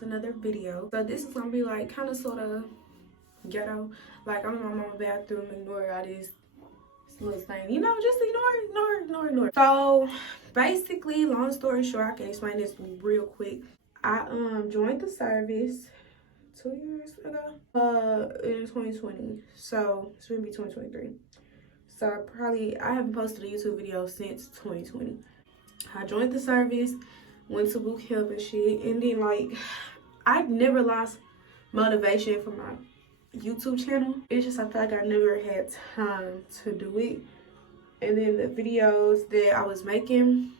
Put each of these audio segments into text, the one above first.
with another video. So this is gonna be like kind of sort of ghetto. Like I'm in my mama's bathroom, ignore all this little thing, you know, just ignore. So basically, long story short, I can explain this real quick. I joined the service 2 years ago, in 2020. So it's gonna be 2023. So I haven't posted a YouTube video since 2020. I joined the service, went to boot camp and shit, and then like I've never lost motivation for my YouTube channel. It's just I feel like I never had time to do it. And then the videos that I was making,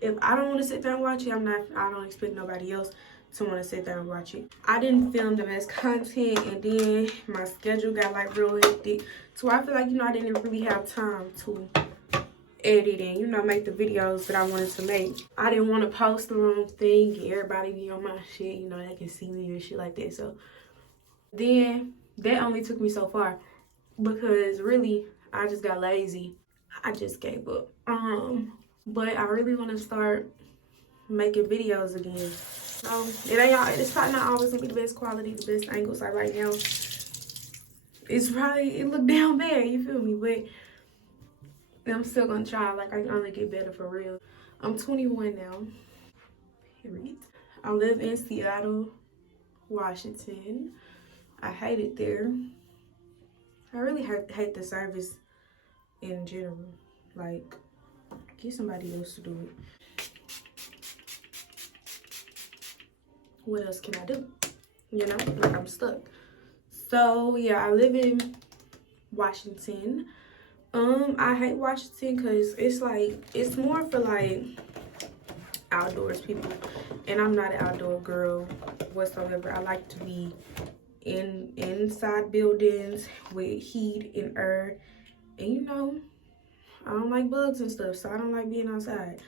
if I don't want to sit down and watch it, I don't expect nobody else to want to sit there and watch it. I didn't film the best content, and then my schedule got like real hectic. So I feel like, you know, I didn't really have time to edit and, you know, make the videos that I wanted to make. I didn't want to post the wrong thing, get everybody be on my shit, you know, they can see me and shit like that. So then that only took me so far, because really I just got lazy. I just gave up. But I really want to start making videos again. So it's probably not always gonna be the best quality, the best angles. Like right now, it look down bad, you feel me? But I'm still gonna try. Like I can only get better for real. I'm 21 now. Period. I live in Seattle, Washington. I hate it there. I really hate the service in general. Like, get somebody else to do it. What else can I do? You know, like I'm stuck. So yeah, I live in Washington. I hate Washington because it's like, it's more for like outdoors people, and I'm not an outdoor girl whatsoever. I like to be inside buildings with heat and air, and you know, I don't like bugs and stuff, so I don't like being outside.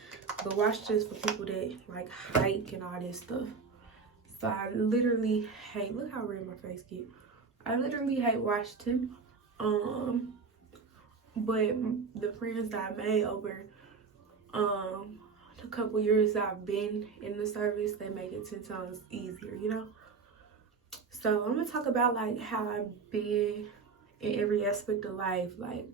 But Washington's for people that like hike and all this stuff. So I literally hate, look how red my face get. I literally hate Washington. But the friends that I made over the couple years that I've been in the service, they make it 10 times easier, you know? So I'm gonna talk about like how I've been in every aspect of life, like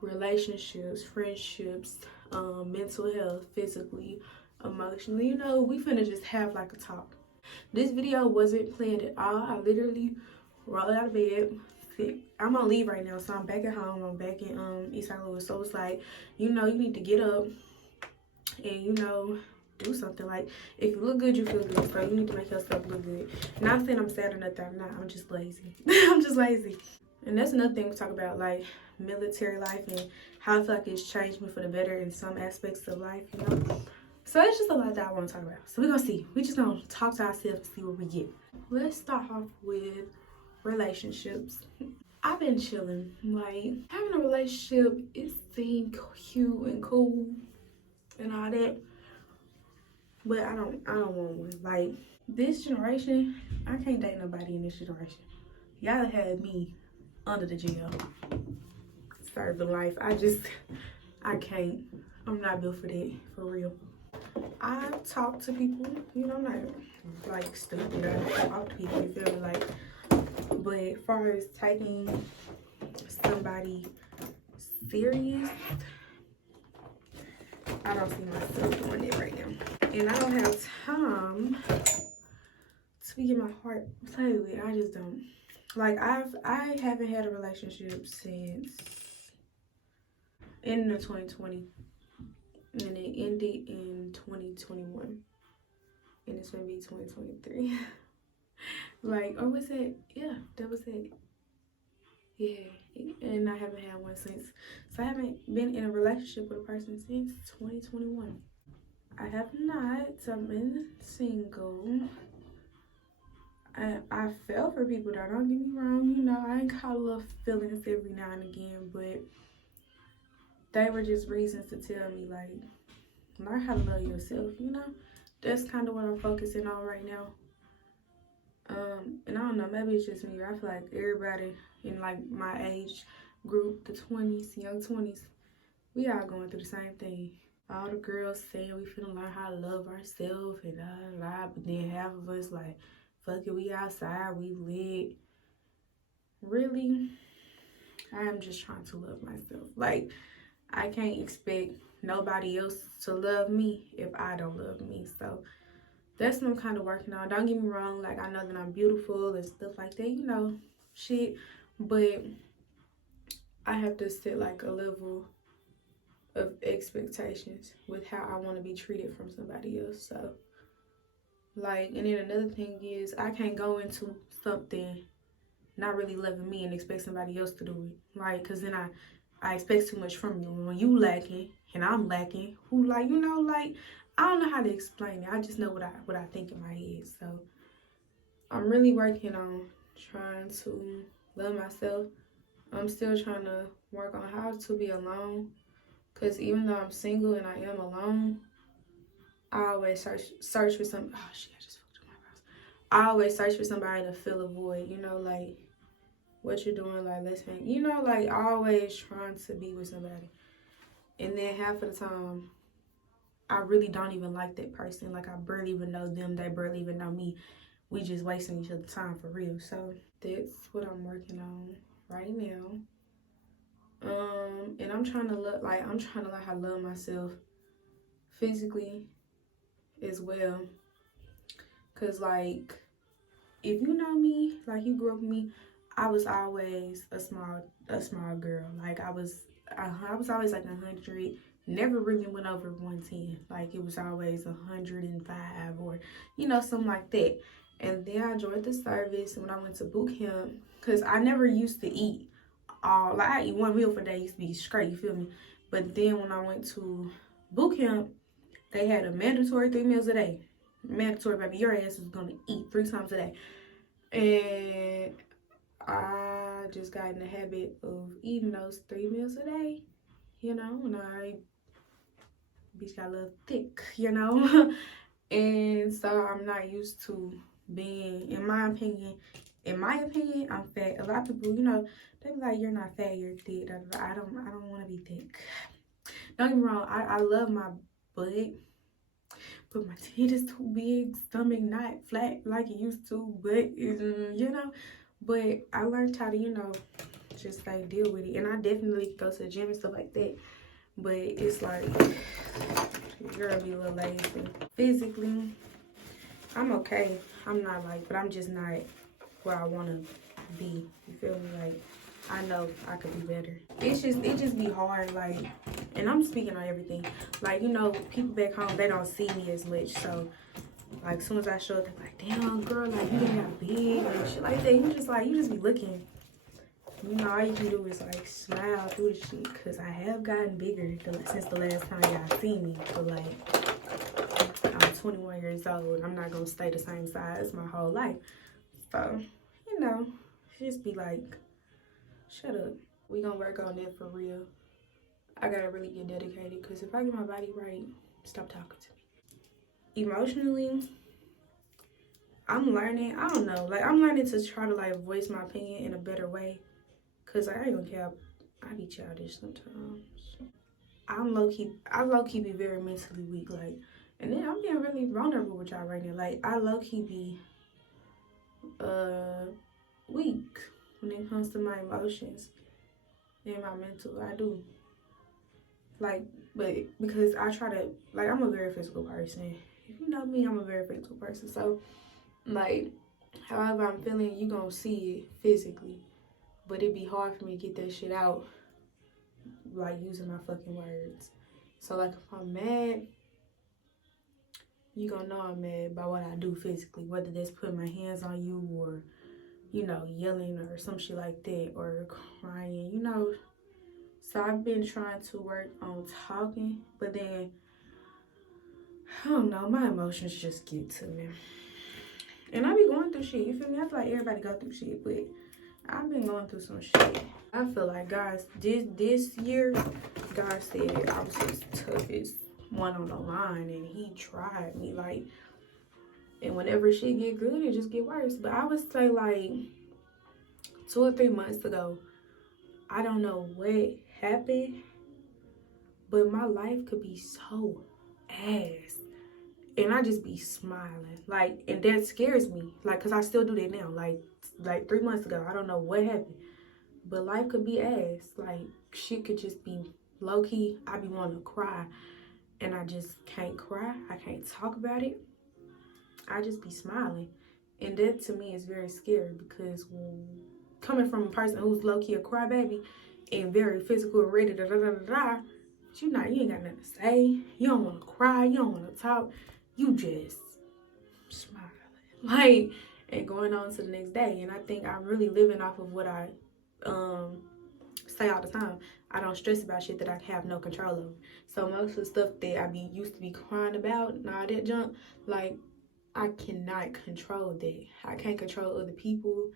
relationships, friendships, mental health, physically, emotionally. You know, we finna just have like a talk. This video wasn't planned at all. I literally rolled out of bed. I'm on leave right now, so I'm back at home. I'm back in East St. Louis. So it's like, you know, you need to get up and, you know, do something. Like, if you look good, you feel good. So you need to make yourself look good. Not saying I'm sad or nothing. I'm not. I'm just lazy. I'm just lazy. And that's another thing we talk about, like military life and how I feel like it's changed me for the better in some aspects of life, you know. So it's just a lot that I want to talk about. So we're gonna see. We just gonna talk to ourselves and see what we get. Let's start off with relationships. I've been chilling. Like, having a relationship, it seemed cute and cool and all that, but I don't want one. Like, this generation, I can't date nobody in this generation. Y'all had me under the jail, serving life. I can't. I'm not built for that, for real. I talk to people, you know, I'm not like stupid. I talk to people, you feel me? Like, but as far as taking somebody serious, I don't see myself doing it right now. And I don't have time to get my heart played with. I just don't. Like, I haven't had a relationship since end of 2020. And it ended in 2021. And it's gonna be 2023. Like, or was it? Yeah, that was it. Yeah, and I haven't had one since. So I haven't been in a relationship with a person since 2021. I have not. I've been single. I fell for people though, don't get me wrong. You know, I ain't got a little feelings every now and again, but they were just reasons to tell me, like, learn how to love yourself, you know? That's kind of what I'm focusing on right now. And I don't know, maybe it's just me. I feel like everybody in like my age group, the 20s, young 20s, we all going through the same thing. all the girls saying we finna learn how to love ourselves and but then half of us like, fuck it, we outside, we lit. Really, I am just trying to love myself. Like, I can't expect nobody else to love me if I don't love me. So that's what I'm kind of working on. Don't get me wrong, like, I know that I'm beautiful and stuff like that, you know, shit. But I have to set like a level of expectations with how I want to be treated from somebody else. So, like, and then another thing is I can't go into something not really loving me and expect somebody else to do it. Like, cause then I expect too much from you. When you lacking and I'm lacking, who, like, you know, like, I don't know how to explain it. I just know what I think in my head. So I'm really working on trying to love myself. I'm still trying to work on how to be alone. Cause even though I'm single and I am alone, I always search for some. Oh shit! I just fucked up my house. I always search for somebody to fill a void. You know, like, what you're doing, like, let's hang. You know, like, always trying to be with somebody. And then half of the time, I really don't even like that person. Like, I barely even know them. They barely even know me. We just wasting each other's time for real. So that's what I'm working on right now. And I'm trying to look like I'm trying to learn how to love myself physically as well. Cause, like, if you know me, like, you grew up with me, I was always a small girl. Like, I was always like 100. Never really went over 110. Like, it was always 105 or, you know, something like that. And then I joined the service when I went to boot camp, because I never used to eat all, like, I eat one meal per day, used to be straight, you feel me? But then when I went to boot camp, they had a mandatory 3 meals a day. Mandatory, baby, your ass is gonna eat 3 times a day. And I just got in the habit of eating those 3 meals a day, you know, and bitch got a little thick, you know. And so I'm not used to being, in my opinion, I'm fat. A lot of people, you know, they be like, you're not fat, you're thick. I don't want to be thick. Don't get me wrong, I love my butt, but my titties too big, stomach not flat like it used to, but you know. But I learned how to, you know, just like deal with it. And I definitely go to the gym and stuff like that. But it's like, girl be a little lazy. Physically, I'm okay. I'm not like, but I'm just not where I want to be. You feel me? Like, I know I could be better. It just be hard, like, and I'm speaking on everything. Like, you know, people back home, they don't see me as much. So, like, as soon as I show up, they're like, damn, girl, like, you done got big and shit like that. You just be looking. You know, all you can do is, like, smile through the shit. Because I have gotten bigger since the last time y'all seen me. But, like, I'm 21 years old. I'm not going to stay the same size my whole life. So, you know, just be like, shut up. We gonna work on that for real. I gotta really get dedicated. Because if I get my body right, stop talking to me. Emotionally, I'm learning. I don't know. Like, I'm learning to try to, like, voice my opinion in a better way. Because I ain't gonna care. I be childish sometimes. I low-key be very mentally weak. Like, and then I'm being really vulnerable with y'all right now. Like, I low-key be weak when it comes to my emotions and my mental. I do. Like, but because I try to, like, I'm a very physical person. If you know me, I'm a very physical person. So, like, however I'm feeling, you gonna see it physically. But it'd be hard for me to get that shit out, like, using my fucking words. So, like, if I'm mad, you gonna know I'm mad by what I do physically. Whether that's putting my hands on you or, you know, yelling or some shit like that, or crying, you know. So I've been trying to work on talking, but then, I don't know, my emotions just get to me. And I be going through shit, you feel me? I feel like everybody go through shit, but I've been going through some shit. I feel like, guys, this year, God said I was his toughest one on the line, and he tried me, like, and whenever shit get good, it just get worse. But I would say, like, 2 or 3 months ago, I don't know what happened, but my life could be so ass. And I just be smiling. Like, and that scares me. Like, because I still do that now. Like 3 months ago, I don't know what happened. But life could be ass. Like, shit could just be low-key. I be wanting to cry. And I just can't cry. I can't talk about it. I just be smiling. And that, to me, is very scary. Because coming from a person who's low-key a crybaby and very physical and ready, but you ain't got nothing to say. You don't want to cry. You don't want to talk. You just smiling. Like, and going on to the next day. And I think I'm really living off of what I say all the time. I don't stress about shit that I have no control over. So most of the stuff that I used to be crying about and all that junk, like, I cannot control that. I can't control other people.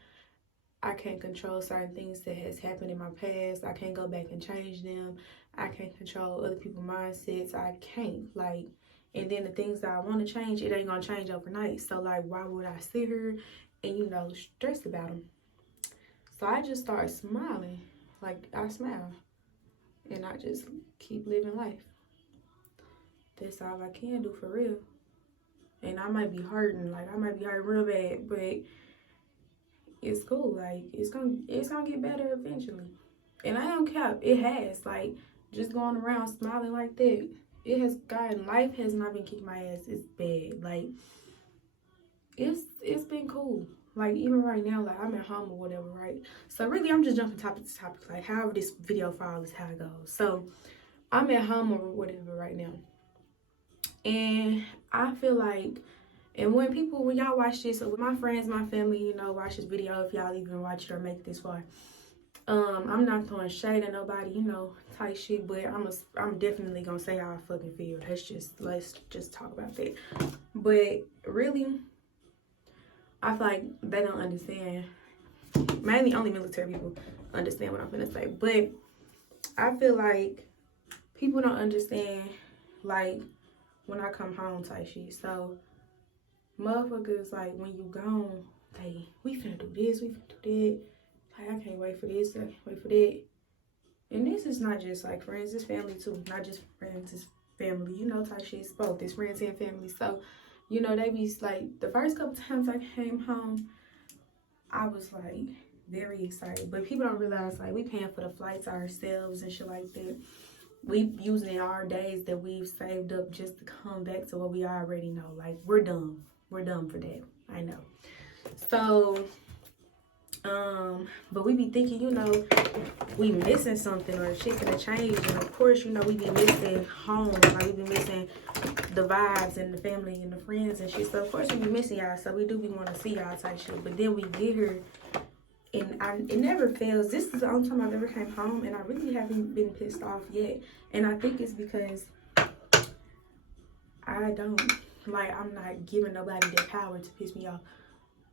I can't control certain things that has happened in my past. I can't go back and change them. I can't control other people's mindsets. I can't. Like, and then the things that I want to change, it ain't gonna change overnight. So, like, why would I sit here and, stress about them? So I just start smiling. Like, I smile. And I just keep living life. That's all I can do, for real. And I might be hurting. Like, I might be hurting real bad. But it's cool. Like, it's gonna get better eventually. And I don't care. It has. Like, just going around smiling like that, it has gotten, life has not been kicking my ass. It's bad. Like, it's been cool. Like, even right now, like, I'm at home or whatever, right? So really, I'm just jumping topic to topic. Like, however this video follows, how it goes. So I'm at home or whatever right now, and I feel like, and when y'all watch this, or with my friends, my family, watch this video, if y'all even watch it or make it this far, I'm not throwing shade at nobody, type shit, but I'm definitely gonna say how I fucking feel. Let's just talk about that. But really, I feel like they don't understand. Mainly only military people understand what I'm gonna say. But I feel like people don't understand, like, when I come home type shit. So motherfuckers, like, when you gone, we finna do this, we finna do that. Like, I can't wait for this, I can't wait for that. And this is not just like friends, it's family too. Not just friends, it's family, type shit. It's both. It's friends and family. So, they be like, the first couple times I came home, I was like very excited. But people don't realize, like, we paying for the flights ourselves and shit like that. We using our days that we've saved up just to come back to what we already know. Like, we're dumb. We're dumb for that. I know. So, but we be thinking, we missing something or shit gonna change. And of course, we be missing home. Like, we be missing the vibes and the family and the friends and shit. So of course we be missing y'all. So we do be want to see y'all type shit. But then we get here, and it never fails. This is the only time I've ever came home, and I really haven't been pissed off yet. And I think it's because I'm not giving nobody the power to piss me off.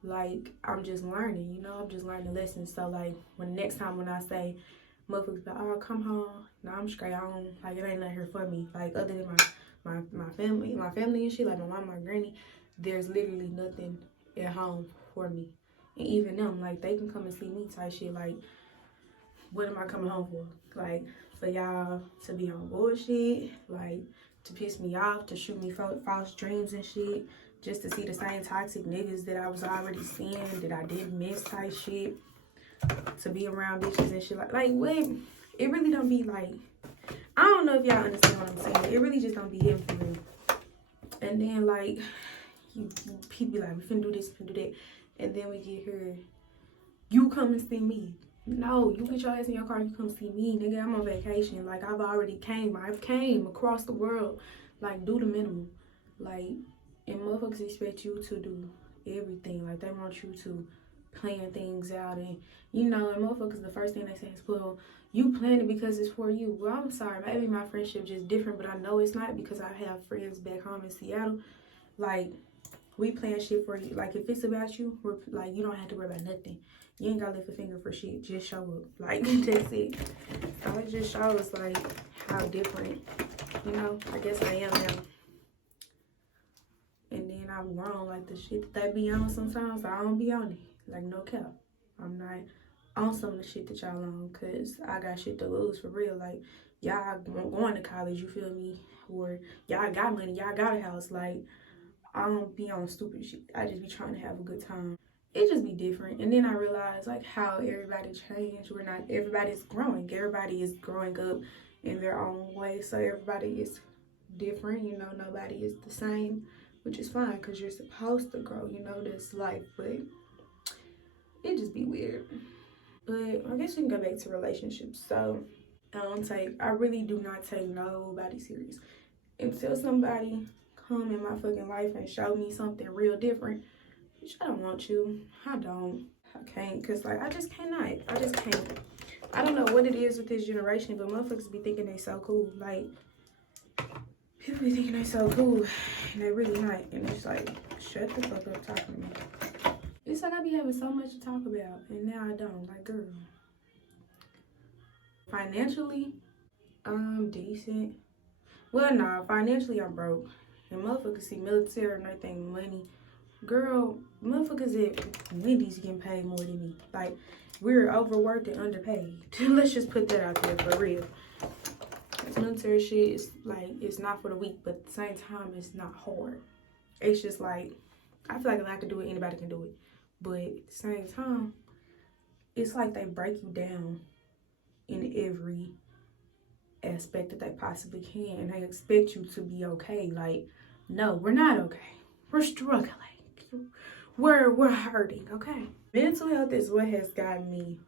Like, I'm just learning, I'm just learning lessons. So, like, next time when I say, motherfuckers be like, oh, come home, no, I'm straight on. Like, it ain't nothing here for me. Like, other than my family and shit, like my mom, my granny, there's literally nothing at home for me. And even them, like, they can come and see me type shit. Like, what am I coming home for? Like, for y'all to be on bullshit, like, to piss me off, to shoot me false dreams and shit, just to see the same toxic niggas that I was already seeing, that I didn't miss type shit, to be around bitches and shit. Like, what? It really don't be like, I don't know if y'all understand what I'm saying. It really just don't be hitting for me. And then, like, people be like, we finna do this, we finna do that. And then we get here, you come and see me. No, you get your ass in your car, you come see me. Nigga, I'm on vacation. Like, I've came across the world. Like, do the minimum. Like, and motherfuckers expect you to do everything. Like, they want you to plan things out. And, and motherfuckers, the first thing they say is, well, you plan it because it's for you. Well, I'm sorry. Maybe my friendship just different, but I know it's not, because I have friends back home in Seattle. Like, we plan shit for you. Like, if it's about you, like, you don't have to worry about nothing. You ain't gotta lift a finger for shit. Just show up. Like, that's it. So it just shows, like, how different, I guess I am now. And then I'm grown. Like, the shit that they be on sometimes, I don't be on it. Like, no cap. I'm not on some of the shit that y'all on, because I got shit to lose for real. Like, y'all going to college, you feel me? Or y'all got money, y'all got a house. Like, I don't be on stupid shit. I just be trying to have a good time. It just be different. And then I realized like how everybody changed. Everybody's growing. Everybody is growing up in their own way. So everybody is different, you know, nobody is the same, which is fine because you're supposed to grow, you know, this life, but it just be weird. But I guess we can go back to relationships. So I really do not take nobody serious until somebody come in my fucking life and show me something real different. Which I don't want you. I don't. I can't, cause like I just cannot. I just can't. I don't know what it is with this generation, but motherfuckers be thinking they so cool. Like, people be thinking they so cool, and they really not. And it's like, shut the fuck up talking to me. It's like I be having so much to talk about, and now I don't. Like, girl. Financially, I'm decent. Well, nah, financially I'm broke. And motherfuckers see military and they think money. Girl, motherfuckers at Wendy's getting paid more than me. Like, we're overworked and underpaid. Let's just put that out there for real. This military shit is like, it's not for the weak, but at the same time, it's not hard. It's just like, I feel like if I can do it, anybody can do it. But at the same time, it's like they break you down in every aspect that they possibly can. And they expect you to be okay. Like, no, we're not okay. We're struggling. We're hurting, okay? Mental health is what has gotten me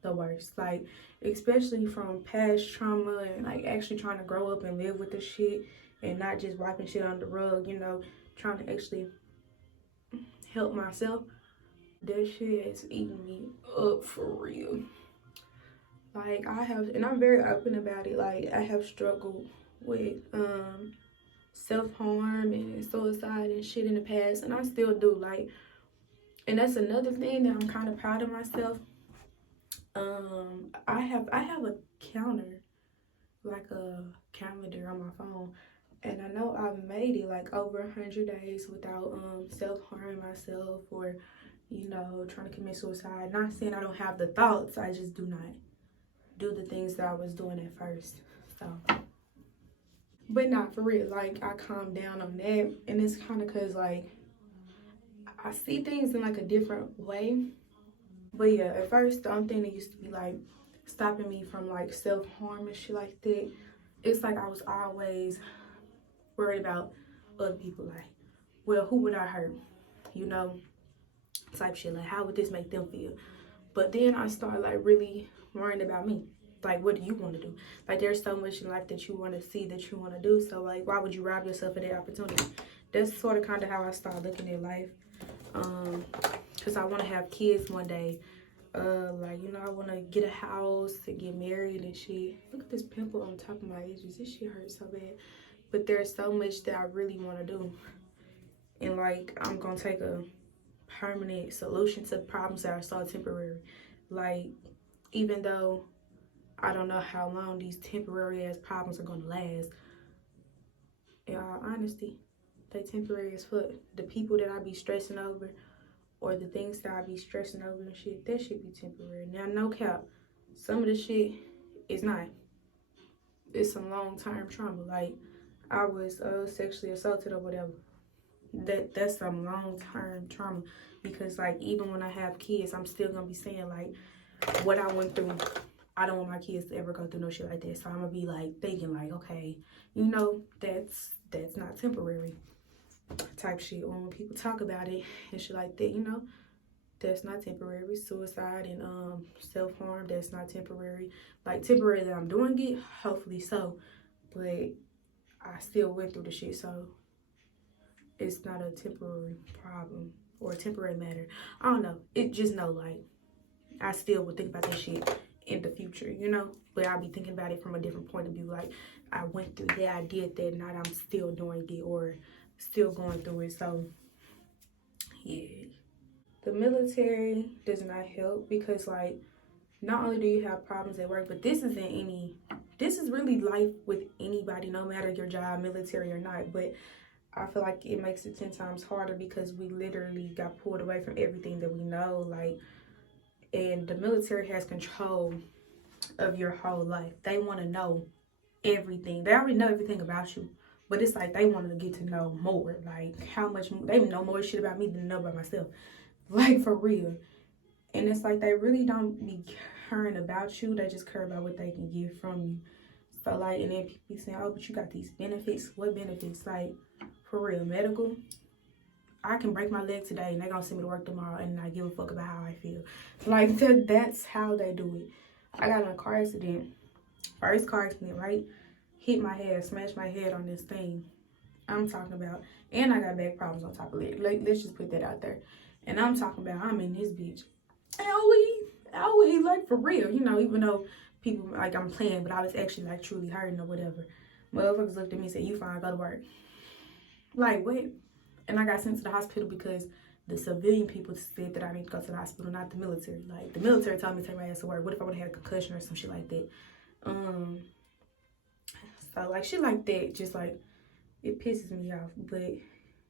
the worst. Like, especially from past trauma and like actually trying to grow up and live with the shit and not just wiping shit on the rug, you know, trying to actually help myself. That shit has eaten me up for real. Like, and I'm very open about it. Like, I have struggled with self-harm and suicide and shit in the past, and I still do. Like, and that's another thing that I'm kind of proud of myself. I have a counter, like a calendar on my phone, and I know I've made it like over 100 days without self-harming myself or, you know, trying to commit suicide. Not saying I don't have the thoughts, I just do not do the things that I was doing at first. So, but not for real. Like, I calmed down on that, and it's kind of cause like I see things in like a different way. But yeah, at first the only thing that used to be like stopping me from like self-harm and shit like that, it's like I was always worried about other people. Like, well, who would I hurt? You know, type shit. Like, how would this make them feel? But then I started like really worrying about me. Like, what do you want to do? Like, there's so much in life that you want to see, that you want to do. So like, why would you rob yourself of that opportunity? That's sort of kind of how I started looking at life. Because I want to have kids one day. Like, you know, I want to get a house and get married and shit. Look at this pimple on top of my edges. This shit hurts so bad. But there's so much that I really want to do. And like, I'm going to take a permanent solution to problems that are so temporary. Like, even though I don't know how long these temporary ass problems are going to last, in all honesty, they temporary as fuck. The people that I be stressing over, or the things that I be stressing over and shit, that shit be temporary. Now, no cap, some of the shit is not. It's some long-term trauma. Like, I was sexually assaulted or whatever. That's some long-term trauma. Because, like, even when I have kids, I'm still gonna be saying, like, what I went through, I don't want my kids to ever go through no shit like that. So I'm gonna be, like, thinking, like, okay, you know, that's not temporary type shit. When people talk about it and shit like that, you know, that's not temporary. Suicide and self-harm, that's not temporary. Like, temporary that I'm doing it, hopefully so, but I still went through the shit, so it's not a temporary problem or a temporary matter. I don't know. It just know, like, I still would think about that shit in the future, you know, but I'll be thinking about it from a different point of view. Like, I went through that, I did that, not I'm still doing it or still going through it. So yeah, the military does not help because, like, not only do you have problems at work, but this is really life with anybody, no matter your job, military or not. But I feel like it makes it 10 times harder because we literally got pulled away from everything that we know. Like, and the military has control of your whole life. They want to know everything. They already know everything about you. But it's like they wanted to get to know more. Like how much they know more shit about me than I know about myself. Like for real. And it's like they really don't be caring about you. They just care about what they can get from you. So like, and then people be saying, oh, but you got these benefits. What benefits? Like for real, medical. I can break my leg today and they're gonna send me to work tomorrow and not give a fuck about how I feel. Like that's how they do it. I got in a car accident. First car accident, right? Hit my head, smashed my head on this thing. I'm talking about, and I got back problems on top of it. Like, let's just put that out there. And I'm talking about, I'm in this bitch. Owie, like for real, you know, even though people like I'm playing, but I was actually like truly hurting or whatever. Motherfuckers looked at me and said, you fine, go to work. Like, what? And I got sent to the hospital because the civilian people said that I need to go to the hospital, not the military. Like, the military told me to take my ass to work. What if I would have had a concussion or some shit like that? So, like, shit like that, just, like, it pisses me off. But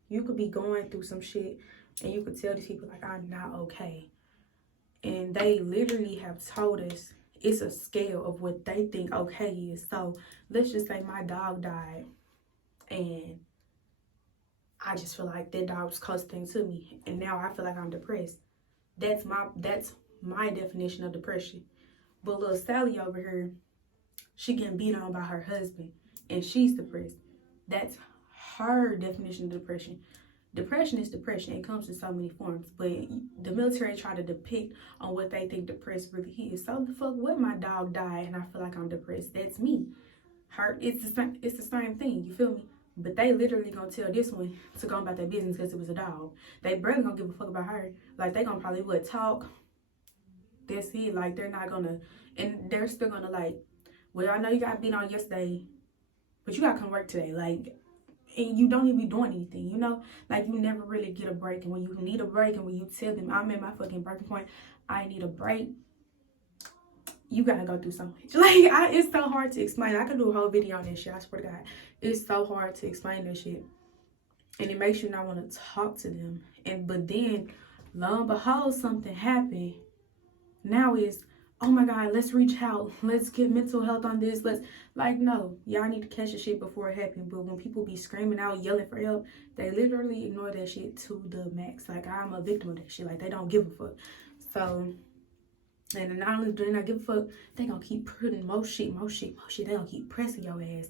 you could be going through some shit and you could tell these people, like, I'm not okay. And they literally have told us it's a scale of what they think okay is. So, let's just say my dog died and I just feel like that dog was close thing to me, and now I feel like I'm depressed. That's my definition of depression. But little Sally over here, she getting beat on by her husband, and she's depressed. That's her definition of depression. Depression is depression. It comes in so many forms, but the military try to depict on what they think depressed really is. So the fuck, what my dog died, and I feel like I'm depressed. That's me. It's the same thing. You feel me? But they literally gonna tell this one to go about their business because it was a dog. They barely gonna give a fuck about her. Like, they gonna probably talk. That's it. Like, they're not gonna, and they're still gonna like, well, I know you got beat on yesterday, but you gotta come work today. Like, and you don't even be doing anything, you know? Like, you never really get a break. And when you need a break and when you tell them, I'm at my fucking breaking point, I need a break, you gotta go through so much. Like, it's so hard to explain. I could do a whole video on this shit, I swear to God. It's so hard to explain this shit. And it makes you not want to talk to them. But then, lo and behold, something happened. Now it's, oh my God, let's reach out. Let's get mental health on this. Like, no. Y'all need to catch the shit before it happens. But when people be screaming out, yelling for help, they literally ignore that shit to the max. Like, I'm a victim of that shit. Like, they don't give a fuck. So, and not only do they not give a fuck, they gonna keep putting more shit. They gonna keep pressing your ass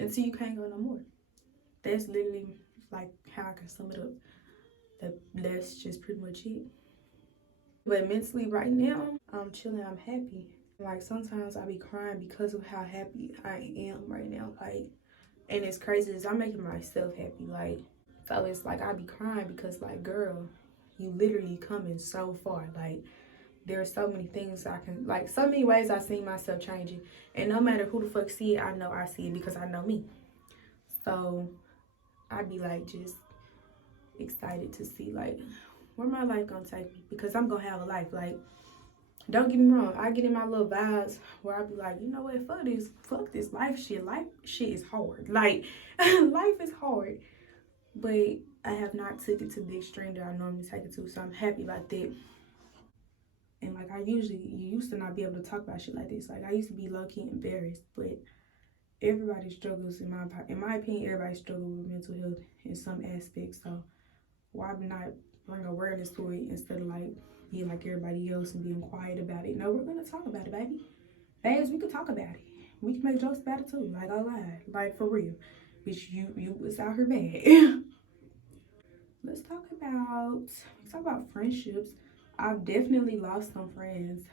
until you can't go no more. That's literally like how I can sum it up. That's just pretty much it. But mentally right now, I'm chilling, I'm happy. Like, sometimes I be crying because of how happy I am right now. Like, and it's crazy is I'm making myself happy. Like, so it's like I be crying because, like, girl, you literally coming so far. Like, there are so many things I can, like, so many ways I see myself changing. And no matter who the fuck see it, I know I see it because I know me. So I'd be like just excited to see like where my life gonna take me, because I'm gonna have a life. Like, don't get me wrong, I get in my little vibes where I be like, you know what, fuck this life shit is hard. Like, life is hard, but I have not took it to the extreme that I normally take it to, so I'm happy about that. And like, you used to not be able to talk about shit like this. Like, I used to be low-key embarrassed, but everybody struggles, in my opinion, everybody struggles with mental health in some aspects. So why not bring awareness to it instead of like being like everybody else and being quiet about it? No, we're gonna talk about it, baby. Babes, we can talk about it. We can make jokes about it too. Like, I lied. Like, for real. Bitch, you was out here bad. Let's talk about friendships. I've definitely lost some friends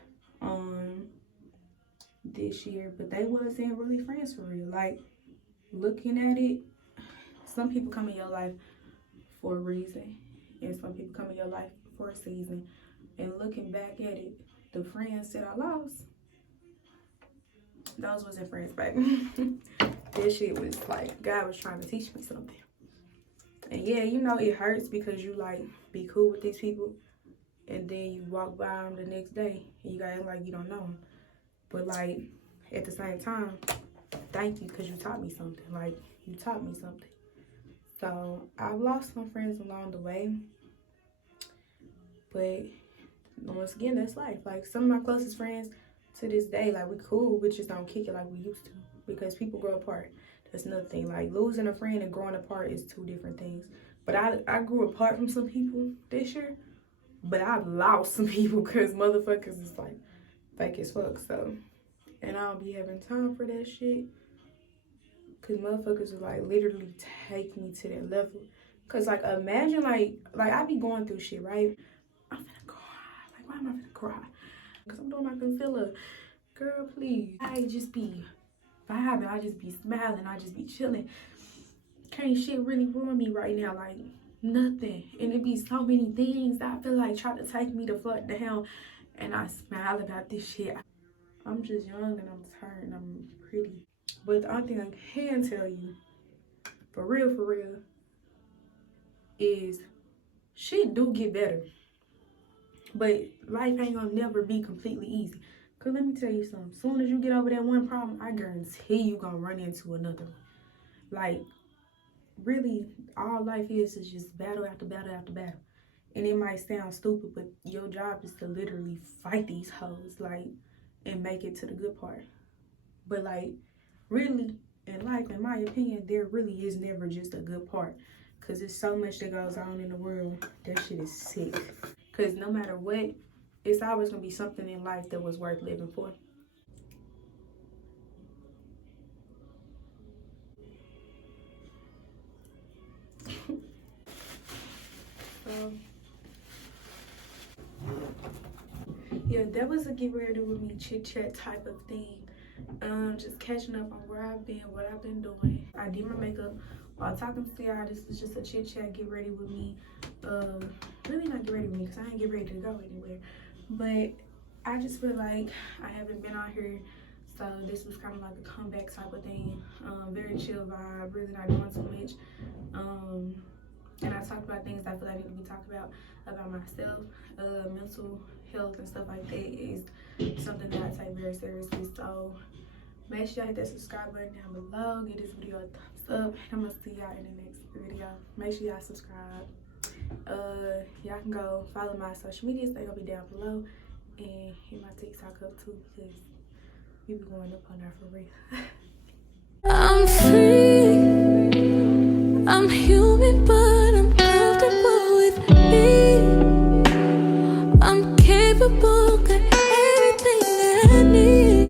this year, but they wasn't really friends for real. Like, looking at it, some people come in your life for a reason, and some people come in your life for a season. And looking back at it, the friends that I lost, those wasn't friends, baby. This shit was like God was trying to teach me something. And yeah, you know, it hurts because you like be cool with these people, and then you walk by them the next day and you gotta act like you don't know them. But like, at the same time, thank you, because you taught me something. Like, you taught me something. So I've lost some friends along the way, but once again, that's life. Like, some of my closest friends to this day, like, we cool, we just don't kick it like we used to. because people grow apart. That's another thing. Like losing a friend and growing apart is two different things. But I grew apart from some people this year, but I've lost some people because motherfuckers is like fake as fuck. So, and I don't be having time for that shit because motherfuckers will like literally take me to that level. Cause like imagine like I be going through shit, right? I'm finna cry. Like why am I finna cry? Cause I'm doing my concealer. Girl, please. I just be vibing. I just be smiling. I just be chilling. Can't shit really ruin me right now. Like nothing. And it be so many things that I feel like try to take me the fuck down. And I smile about this shit. I'm just young and I'm tired and I'm pretty. But the only thing I can tell you, for real, is shit do get better. But life ain't gonna never be completely easy. Cause let me tell you something. As soon as you get over that one problem, I guarantee you gonna run into another one. Like, really, all life is just battle after battle after battle. And it might sound stupid, but your job is to literally fight these hoes, like, and make it to the good part. But like, really, in life, in my opinion, there really is never just a good part. Cause there's so much that goes on in the world. That shit is sick. Cause no matter what, it's always gonna be something in life that was worth living for. So, yeah, that was a get ready with me chit chat type of thing. Just catching up on where I've been, what I've been doing. I did my makeup while talking to y'all. This is just a chit chat, get ready with me. Really not get ready with me because I ain't get ready to go anywhere. But I just feel like I haven't been out here, so this was kind of like a comeback type of thing. Very chill vibe, really not doing too much. And I talked about things I feel like need to be talked about myself. Mental health and stuff like that is something that I take very seriously. So make sure y'all hit that subscribe button down below. Give this video a thumbs up. I'm gonna see y'all in the next video. Make sure y'all subscribe. Y'all can go follow my social medias. They're gonna be down below. And hit my TikTok up too because we be going up on there for real.